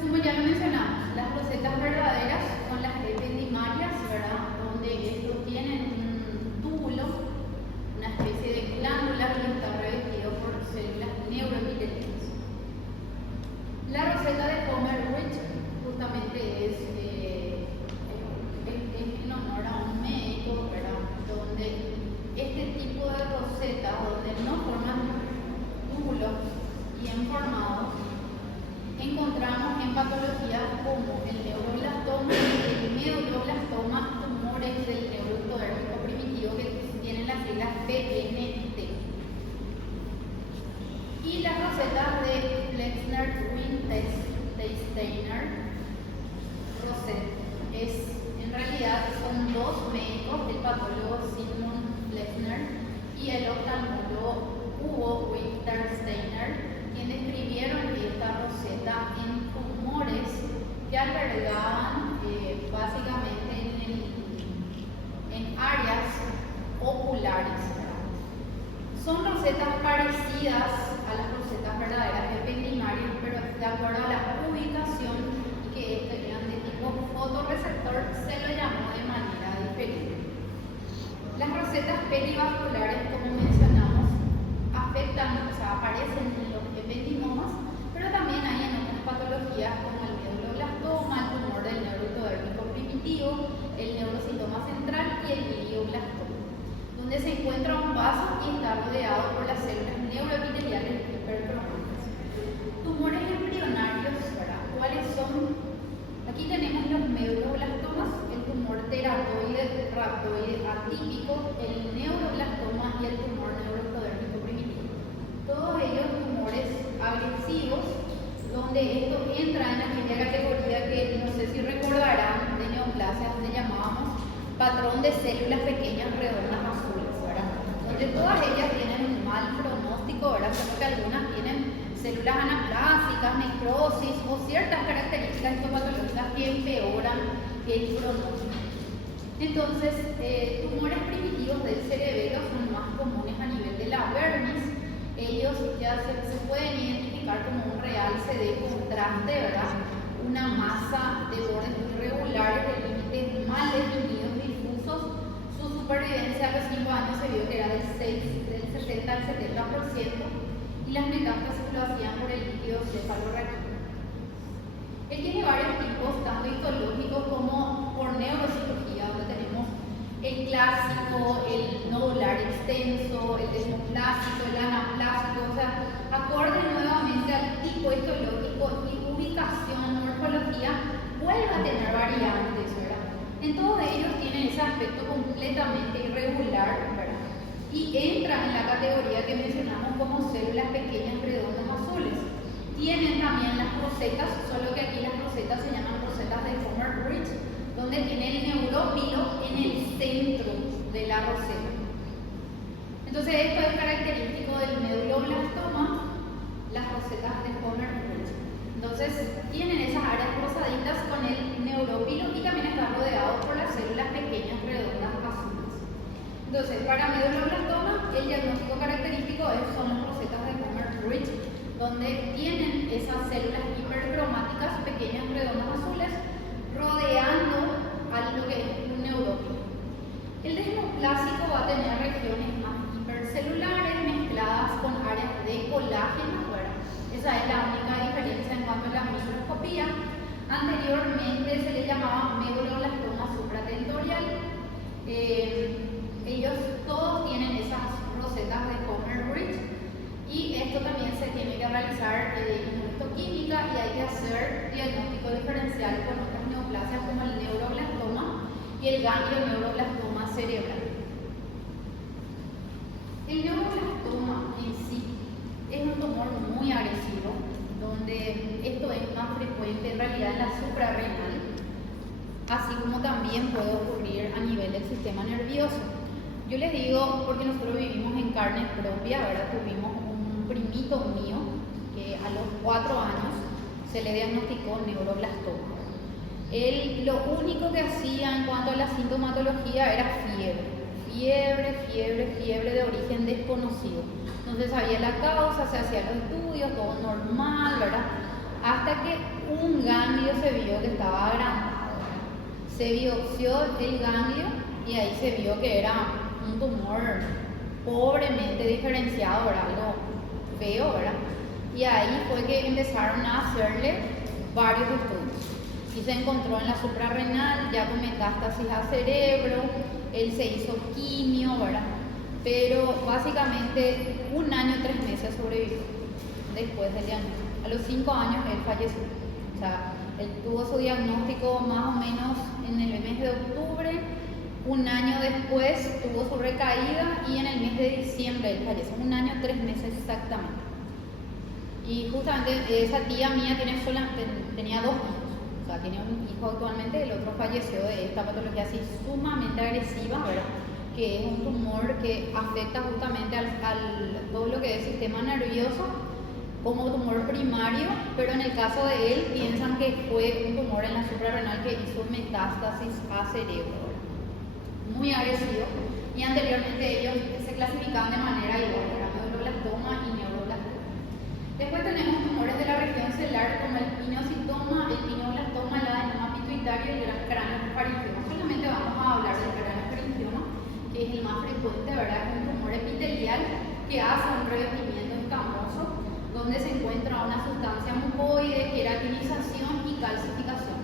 como ya lo mencionamos, las rosetas verdaderas son las epidimarias, ¿verdad? Donde estos tienen un túbulo, una especie de glándula que está revestido por células neuroepiteliales. La roseta de Pomeroy justamente es en honor a un médico, ¿verdad? Donde este tipo de rosetas, donde no forman túbulos bien formados, encontramos en patologías como el neuroblastoma y el medulloblastoma, tumores del neuroducto dérmico primitivo que tienen las siglas PNT. Y las rosetas de Flexner-Weinsteiner Rosette en realidad son dos médicos, el patólogo Sigmund Flexner y el oftalmólogo Hugo Weinsteiner, quienes describieron esta roseta en tumores que albergaban básicamente en áreas oculares. Son rosetas parecidas a las rosetas verdaderas epidimarias, pero de acuerdo a la ubicación y que eran de tipo fotorreceptor, se lo llamó de manera diferente. Las rosetas perivasculares, como mencionamos, afectan, o sea, aparecen en los ependimomas, pero también hay en otras patologías como el neuroblastoma, el tumor del neuroducto dérmico primitivo, el neurocitoma central y el glioblastoma, donde se encuentra un vaso y está rodeado por las células neuroepiteliales hipercromáticas. Tumores embrionarios, ¿verdad? ¿Cuáles son? Aquí tenemos los medulloblastomas, el tumor teratoide rhabdoide atípico, el neuroblastoma y el tumor neuroectodérmico primitivo. Todos ellos tumores agresivos, donde esto entra en aquella categoría que no sé si recordarán de neoplasias, donde llamábamos patrón de células pequeñas redondas azules, ¿verdad? Donde todas ellas tienen un mal pronóstico, ¿verdad? Porque algunas tienen células anaplásicas, necrosis o ciertas características histopatológicas que empeoran el pronóstico. Entonces, tumores primitivos del cerebelo son más comunes a nivel de la vermis. Ellos ya se pueden identificar como un realce de contraste, ¿verdad? Una masa de bordes irregulares, de límites mal definidos, difusos. Su supervivencia a los 5 años se vio que era del 60 al 70%. Y las metástasis lo hacían por el líquido cefalorraquídeo. Él tiene varios tipos, tanto histológicos como por neurocirugía, donde tenemos el clásico, el nodular extenso, el desmoplásico, el anaplásico, o sea, acorde nuevamente al tipo histológico y ubicación, morfología, vuelve a tener variantes, ¿verdad? En todos ellos tienen ese aspecto completamente irregular, ¿verdad? Y entra en la categoría que mencionamos como células pequeñas redondas azules. Tienen también las rosetas, solo que aquí las rosetas se llaman rosetas de Pomeroy, donde tiene el neurópilo en el centro de la roseta. Entonces esto es característico del medulloblastoma, las rosetas de Pomeroy. Entonces tienen esas áreas rosaditas con el neurópilo y también está rodeado por las células pequeñas redondas azules. Entonces, para medulloblastoma, el diagnóstico característico son las rosetas de Pomeroy, donde tienen esas células hipercromáticas, pequeñas redondas azules, rodeando a lo que es un neurópilo. El desmoplásico va a tener regiones más hipercelulares mezcladas con áreas de colágeno, ¿verdad? Esa es la única diferencia en cuanto a la microscopía. Anteriormente se le llamaba medulloblastoma supratentorial. Ellos todos tienen esas rosetas de Pomeroy y esto también se tiene que realizar inmunohistoquímica y hay que hacer diagnóstico diferencial con otras neoplasias como el neuroblastoma y el ganglioneuroblastoma cerebral. El neuroblastoma en sí es un tumor muy agresivo, donde esto es más frecuente en realidad en la suprarrenal, así como también puede ocurrir a nivel del sistema nervioso. Yo les digo, porque nosotros vivimos en carne propia, ¿verdad? Tuvimos un primito mío que a los 4 años se le diagnosticó neuroblastoma. Él lo único que hacía en cuanto a la sintomatología era fiebre de origen desconocido. No se sabía la causa, se hacían los estudios, todo normal, ¿verdad? Hasta que un ganglio se vio que estaba agrandado, ¿verdad? Se biopsió el ganglio y ahí se vio que era un tumor pobremente diferenciado, ¿verdad? Algo feo, ¿verdad? Y ahí fue que empezaron a hacerle varios estudios. Y se encontró en la suprarrenal, ya con metástasis a cerebro, él se hizo quimio, ¿verdad? Pero básicamente 1 año 3 meses sobrevivió después del diagnóstico. A los 5 años él falleció. O sea, él tuvo su diagnóstico más o menos en el mes de octubre. 1 año después tuvo su recaída y en el mes de diciembre él falleció. 1 año 3 meses exactamente. Y justamente esa tía mía tenía 2 hijos. O sea, tiene un hijo actualmente, el otro falleció de esta patología así sumamente agresiva, ¿verdad? Que es un tumor que afecta justamente al todo lo que es sistema nervioso como tumor primario, pero en el caso de él piensan que fue un tumor en la suprarrenal que hizo metástasis a cerebro, ¿verdad? Muy agresivo, y anteriormente ellos se clasificaban de manera igual, era neuroblastoma y neuroblastoma. Después tenemos tumores de la región celular como el pineocitoma, el pineoblastoma, el adenoma pituitario y el gran craniofaringioma. Solamente vamos a hablar del craniofaringioma, que es el más frecuente, ¿verdad? Es un tumor epitelial que hace un revestimiento escamoso donde se encuentra una sustancia mucoide, queratinización y calcificación.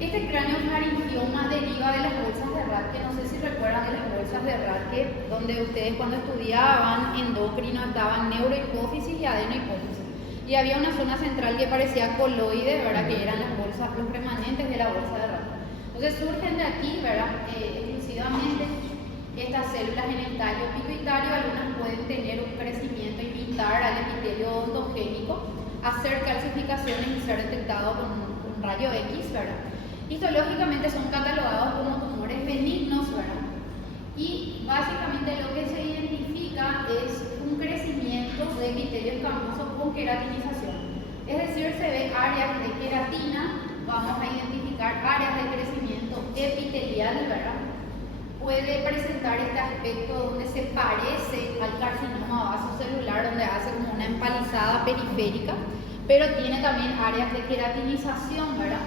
Este craniofaringioma deriva de las bolsas de Rathke. No sé si recuerdan de las bolsas de Rathke, donde ustedes cuando estudiaban endocrino estaban neurohipófisis y adenohipófisis. Y había una zona central que parecía coloide, ¿verdad? Que eran las bolsas, los remanentes de la bolsa de Rathke. Entonces surgen de aquí, ¿verdad? Exclusivamente estas células en el tallo pituitario. Algunas pueden tener un crecimiento, imitar al epitelio endogénico, hacer calcificaciones y ser detectado con un rayo X, ¿verdad? Histológicamente son catalogados como tumores benignos, ¿verdad? Y básicamente lo que se identifica es un crecimiento de epitelio escamoso con queratinización. Es decir, se ve áreas de queratina, vamos a identificar áreas de crecimiento epitelial, ¿verdad? Puede presentar este aspecto donde se parece al carcinoma vasocelular, donde hace como una empalizada periférica, pero tiene también áreas de queratinización, ¿verdad?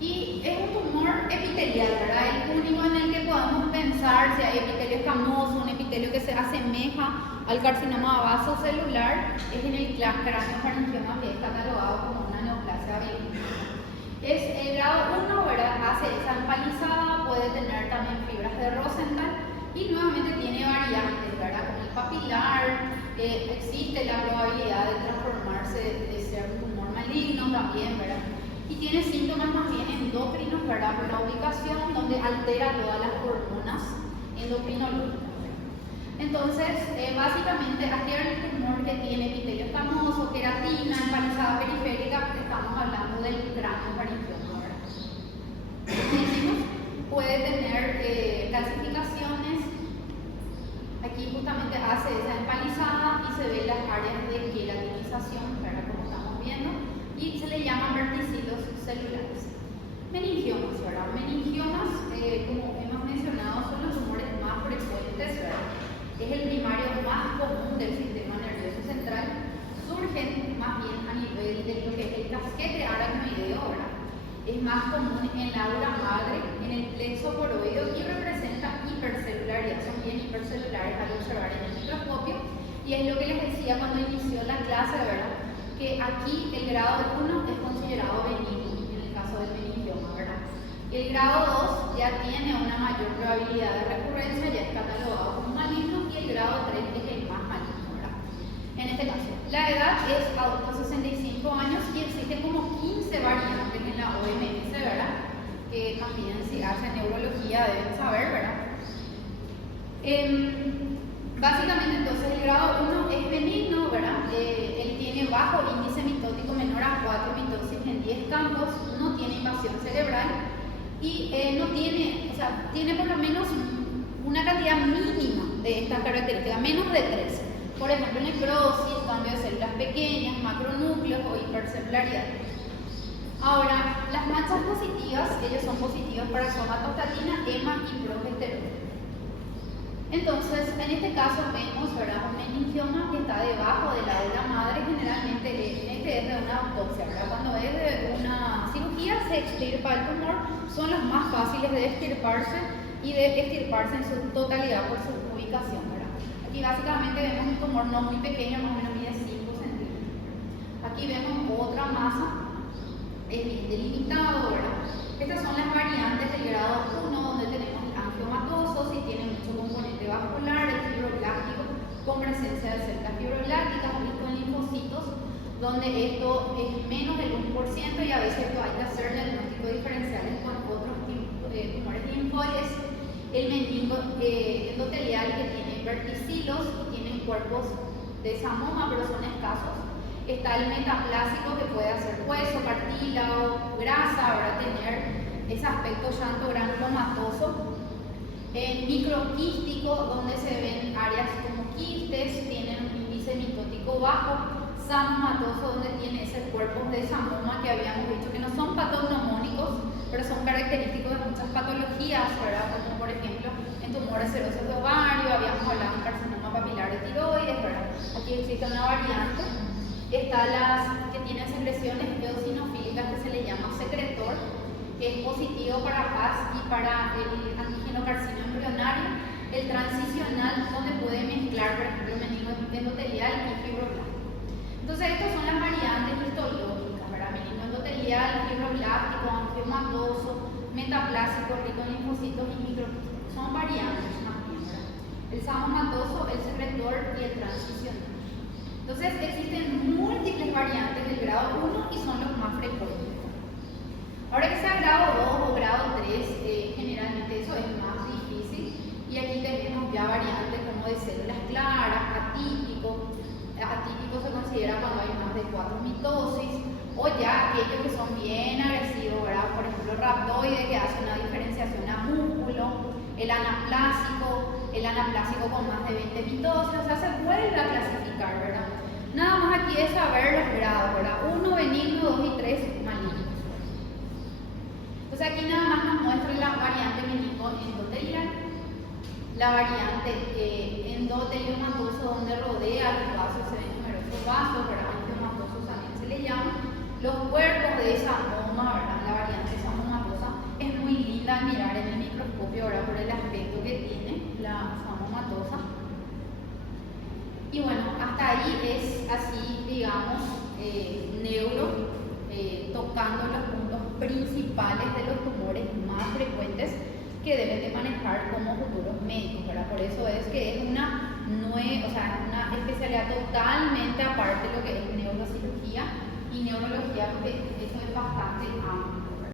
Y es un tumor epitelial, ¿verdad? El único en el que podemos pensar si hay epitelio escamoso, un epitelio que se asemeja al carcinoma vasocelular, es en el craniofaringioma, que es catalogado como una neoplasia benigna. Es el grado 1, ¿verdad? Hace esa empalizada, puede tener también fibras de Rosenthal y nuevamente tiene variantes, ¿verdad? Como el papilar, existe la probabilidad de transformarse, de ser un tumor maligno también, ¿verdad? Y tiene síntomas más bien endocrinos, ¿verdad? Por la ubicación donde altera todas las hormonas endocrinológicas. Entonces, básicamente, aquí el tumor que tiene epitelio escamoso, queratina, empalizada periférica, estamos hablando del craniofaringioma, ¿verdad? Puede tener calcificaciones. Aquí justamente hace esa empalizada y se ve las áreas de queratinización, ¿verdad? Como estamos viendo, y se le llaman verticilos celulares. Meningiomas, ¿verdad? Meningiomas, como hemos mencionado, son los tumores más frecuentes, ¿verdad? Es el primario más común del sistema nervioso central. Surgen más bien a nivel de lo que es el casquete aracnoideo, ¿verdad? Es más común en la aura madre, en el plexo poroideo, y representa hipercelularidad. Son bien hipercelulares al observar en el microscopio. Y es lo que les decía cuando inició la clase, ¿verdad? Que aquí el grado 1 es considerado benigno en el caso del meningioma, ¿verdad? El grado 2 ya tiene una mayor probabilidad de recurrencia, ya es catalogado como maligno, y el grado 3 es el más maligno, ¿verdad? En este caso, la edad es adulto 65 años y existen como 15 variantes en la OMS, ¿verdad? Que también si hacen neurología deben saber, ¿verdad? Básicamente entonces el grado 1 es benigno, ¿verdad? Él tiene bajo índice mitótico menor a 4 mitosis en 10 campos, no tiene invasión cerebral y no tiene, o sea, tiene por lo menos una cantidad mínima de estas características, menos de 3. Por ejemplo, necrosis, cambio de células pequeñas, macronúcleos o hipercelularidad. Ahora, las manchas positivas, ellos son positivos para somatostatina, EMA y progesterona. Entonces, en este caso vemos, ¿verdad? Un meningioma que está debajo de la aura madre, generalmente este es de una una autopsia, ¿verdad? Cuando es de una cirugía se extirpa el tumor, son los más fáciles de extirparse y de extirparse en su totalidad por su ubicación, ¿verdad? Aquí básicamente vemos un tumor no muy pequeño, más o menos mide 5 centímetros. Aquí vemos otra masa, es bien delimitado, ¿verdad? Estas son las variantes del grado 1, donde tenemos el angiomatoso, si tiene mucho componente vascular, el fibroblástico, con presencia de células fibroblásticas, rico en linfocitos, donde esto es menos del 1% y a veces esto hay que hacer diagnóstico diferenciales con otros tumores linfoides. El meningo endotelial, que tiene verticilos y tienen cuerpos de samoma, pero son escasos. Está el metaplásico, que puede hacer hueso, cartílago, grasa, ahora tener ese aspecto llanto-granulomatoso. El microquístico, donde se ven áreas como quistes, tienen un índice mitótico bajo. Samomatoso, donde tiene ese cuerpo de samoma que habíamos dicho que no son patognomónicos, pero son característicos de muchas patologías, ¿verdad? Como por ejemplo en tumores serosos de ovario, habíamos hablado en carcinoma papilar de tiroides, ¿verdad? Aquí existe una variante. Está las que tienen secreciones eosinofílicas, que se le llama secretor, que es positivo para PAS y para el antígeno carcinoma embrionario. El transicional, donde puede mezclar, por ejemplo, meningo endotelial y fibroblástico. Entonces, estas son las variantes histológicas, ¿verdad? Meningo endotelial, fibroblástico, angiomatoso, metaplásico, rico en linfocitos y microquísticos. Son variantes más bien, ¿verdad? El samomatoso, el secretor y el transicional. Entonces, existen múltiples variantes del grado 1 y son los más frecuentes. Ahora que sea grado 2 o grado 3, generalmente eso es más difícil. Y aquí tenemos ya variantes como de células claras, atípico. Atípico se considera cuando hay más de 4 mitosis, o ya aquellos que son bien agresivos, ¿verdad? Por ejemplo, rhabdoide, que hace una diferenciación a músculo, el anaplásico con más de 20 mitosis, o sea, se vuelve a clasificar, ¿verdad? Nada más aquí es saber los grados, ¿verdad? 1 benigno, 2 y 3 malignos. Entonces aquí nada más nos muestra la variante meningo endotelial, la variante endoteliomatoso, donde rodea los vasos, se ven numerosos vasos, ¿verdad? Angiomatosos también se le llama. Los cuerpos de samoma, ¿verdad? La variante samomatosa es muy linda de mirar en el microscopio, ¿verdad? Por el aspecto que tiene la samomatosa. Y bueno, hasta ahí es así, digamos, tocando los puntos principales de los tumores más frecuentes que deben de manejar como futuros médicos, ¿verdad? Por eso es que es una especialidad totalmente aparte de lo que es neurocirugía y neurología, porque eso